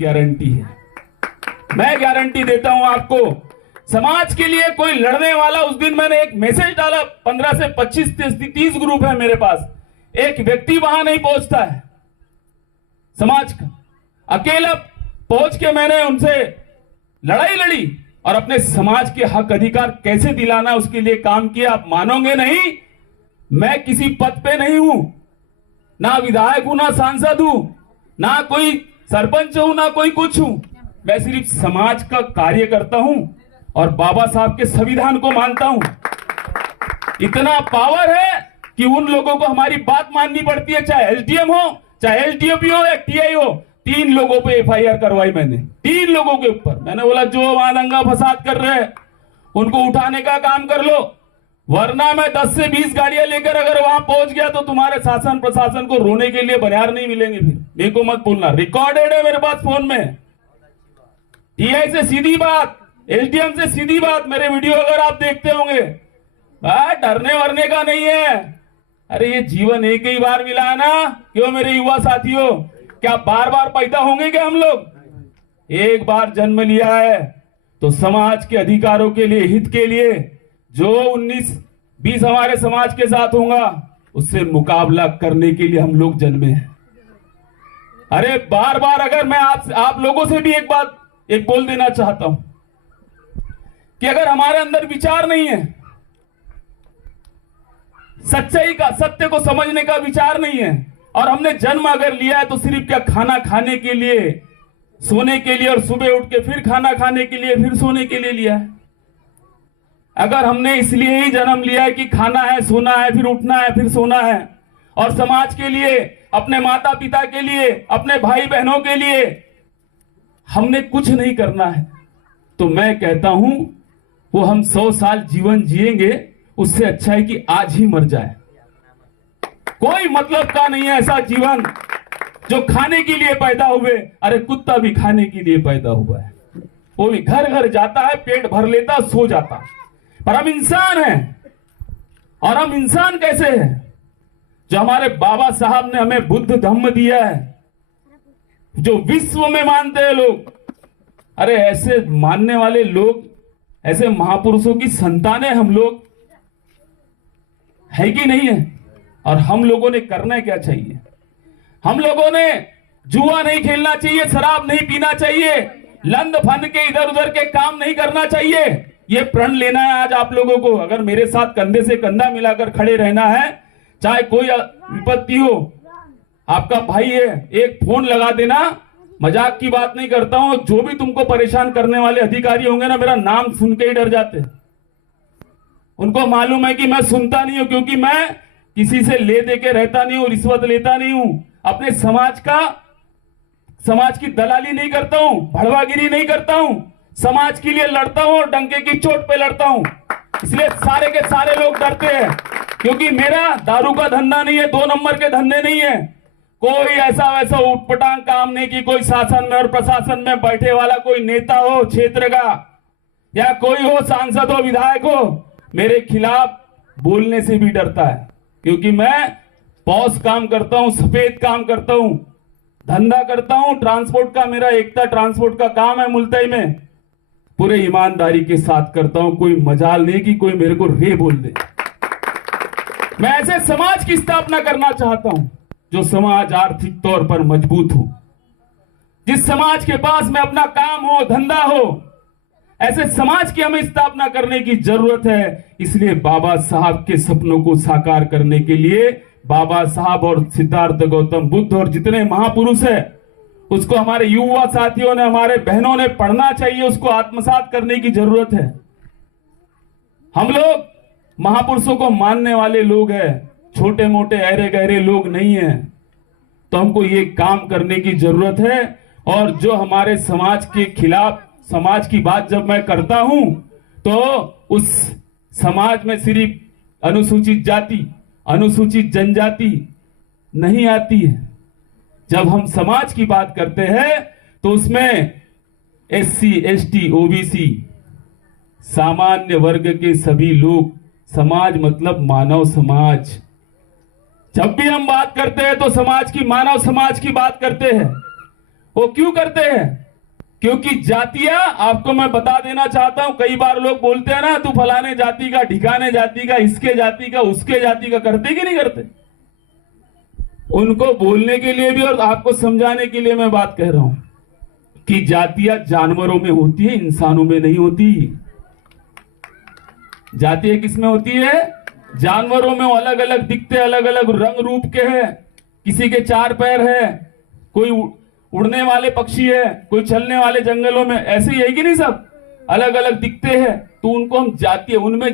Guarantee है। मैं guarantee देता हूं आपको, समाज के लिए कोई लड़ने वाला, उस दिन मैंने एक मैसेज डाला, 15 से 25 30 ग्रुप है मेरे पास, एक व्यक्ति वहां नहीं पहुंचता है समाज का। अकेला पहुंच के मैंने उनसे लड़ाई लड़ी और अपने समाज के हक अधिकार कैसे दिलाना उसके लिए काम किया। आप मानोगे नहीं, मैं किसी पद पे नहीं हूं, ना विधायक हूं, ना सांसद हूं, ना कोई सरपंच हूं, ना कोई कुछ हूं। मैं सिर्फ समाज का कार्य करता हूं और बाबा साहब के संविधान को मानता हूं। इतना पावर है कि उन लोगों को हमारी बात माननी पड़ती है, चाहे एसडीएम हो, चाहे एसडीओपी हो या टीआई हो। 3 लोगों पे एफआईआर करवाई मैंने, 3 लोगों के ऊपर। मैंने बोला जो वहां दंगा फसाद कर रहे हैं उनको उठाने का काम कर लो, वरना मैं 10 से 20 गाड़ियां लेकर अगर वहां पहुंच गया तो तुम्हारे शासन प्रशासन को रोने के लिए बनियार नहीं मिलेंगे। फिर मेरे को मत बोलना, रिकॉर्डेड है मेरे पास फोन में। टीआई से सीधी बात, एसडीएम से सीधी बात, मेरे वीडियो अगर आप देखते होंगे। डरने वरने का नहीं है। अरे ये जीवन एक ही बार मिला है ना, क्यों मेरे युवा साथियों, क्या बार बार पैदा होंगे क्या हम लोग? एक बार जन्म लिया है तो समाज के अधिकारों के लिए, हित के लिए जो 19-20 हमारे समाज के साथ होगा उससे मुकाबला करने के लिए हम लोग जन्मे हैं। अरे बार बार अगर मैं आप लोगों से भी एक बोल देना चाहता हूं कि अगर हमारे अंदर विचार नहीं है, सच्चाई का, सत्य को समझने का विचार नहीं है, और हमने जन्म अगर लिया है तो सिर्फ क्या खाना खाने के लिए, सोने के लिए, और सुबह उठ के फिर खाना खाने के लिए, फिर सोने के लिए लिया है। अगर हमने इसलिए ही जन्म लिया है कि खाना है, सोना है, फिर उठना है, फिर सोना है, और समाज के लिए, अपने माता पिता के लिए, अपने भाई बहनों के लिए हमने कुछ नहीं करना है, तो मैं कहता हूं वो हम 100 साल जीवन जिएंगे, उससे अच्छा है कि आज ही मर जाए। कोई मतलब का नहीं है ऐसा जीवन जो खाने के लिए पैदा हुए। अरे कुत्ता भी खाने के लिए पैदा हुआ है, वो भी घर घर जाता है, पेट भर लेता, सो जाता, पर हम इंसान हैं। और हम इंसान कैसे हैं? जो हमारे बाबा साहब ने हमें बुद्ध धम्म दिया है, जो विश्व में मानते हैं लोग। अरे ऐसे मानने वाले लोग, ऐसे महापुरुषों की संतानें हम लोग, है कि नहीं है? और हम लोगों ने करना क्या चाहिए? हम लोगों ने जुआ नहीं खेलना चाहिए, शराब नहीं पीना चाहिए, लंद फंद के इधर उधर के काम नहीं करना चाहिए। ये प्रण लेना है आज आप लोगों को। अगर मेरे साथ कंधे से कंधा मिलाकर खड़े रहना है, चाहे कोई विपत्ति हो, आपका भाई है, एक फोन लगा देना। मजाक की बात नहीं करता हूं, जो भी तुमको परेशान करने वाले अधिकारी होंगे ना, मेरा नाम सुन के ही डर जाते हैं। उनको मालूम है कि मैं सुनता नहीं हूं, क्योंकि मैं किसी से ले दे के रहता नहीं हूं, रिश्वत लेता नहीं हूं, अपने समाज की दलाली नहीं करता हूं, भड़वागिरी नहीं करता हूं, समाज के लिए लड़ता हूं और डंके की चोट पे लड़ता हूं। इसलिए सारे के सारे लोग डरते हैं, क्योंकि मेरा दारू का धंधा नहीं है, 2 नंबर के धंधे नहीं है, कोई ऐसा वैसा उटपटांग काम नहीं कि कोई शासन में और प्रशासन में बैठे वाला कोई नेता हो क्षेत्र का, या कोई हो सांसद हो, विधायक हो, मेरे खिलाफ बोलने से भी डरता है। क्योंकि मैं पॉस काम करता हूं, सफेद काम करता हूं, धंधा करता हूं, ट्रांसपोर्ट का मेरा एकता ट्रांसपोर्ट का काम है मुल्ताई में, पूरे ईमानदारी के साथ करता हूं। कोई मजाल नहीं कि कोई मेरे को रे बोल दे। मैं ऐसे समाज की स्थापना करना चाहता हूं जो समाज आर्थिक तौर पर मजबूत हो, जिस समाज के पास में अपना काम हो, धंधा हो। ऐसे समाज की हमें स्थापना करने की जरूरत है। इसलिए बाबा साहब के सपनों को साकार करने के लिए बाबा साहब और सिद्धार्थ गौतम बुद्ध और जितने महापुरुष हैं, उसको हमारे युवा साथियों ने, हमारे बहनों ने पढ़ना चाहिए, उसको आत्मसात करने की जरूरत है। हम लोग महापुरुषों को मानने वाले लोग हैं, छोटे मोटे अहरे गहरे लोग नहीं हैं। तो हमको ये काम करने की जरूरत है। और जो हमारे समाज के खिलाफ, समाज की बात जब मैं करता हूं तो उस समाज में सिर्फ अनुसूचित जाति, अनुसूचित जनजाति नहीं आती है। जब हम समाज की बात करते हैं तो उसमें SC, ST, OBC, सामान्य वर्ग के सभी लोग, समाज मतलब मानव समाज। जब भी हम बात करते हैं तो समाज की, मानव समाज की बात करते हैं। वो क्यों करते हैं? क्योंकि जातियां, आपको मैं बता देना चाहता हूं, कई बार लोग बोलते हैं ना, तू फलाने जाति का, ढिकाने जाति का, इसके जाति का, उसके जाति का, करते कि नहीं करते? उनको बोलने के लिए भी और आपको समझाने के लिए मैं बात कह रहा हूं कि जातियां जानवरों में होती है, इंसानों में नहीं होती। जातियां किस में होती है? जानवरों में। अलग अलग दिखते, अलग अलग रंग रूप के हैं, किसी के 4 पैर है, कोई उड़ने वाले पक्षी है, कोई चलने वाले जंगलों में, ऐसे ही है कि नहीं? सब अलग अलग दिखते हैं, तो उनको हम जातीय, उनमें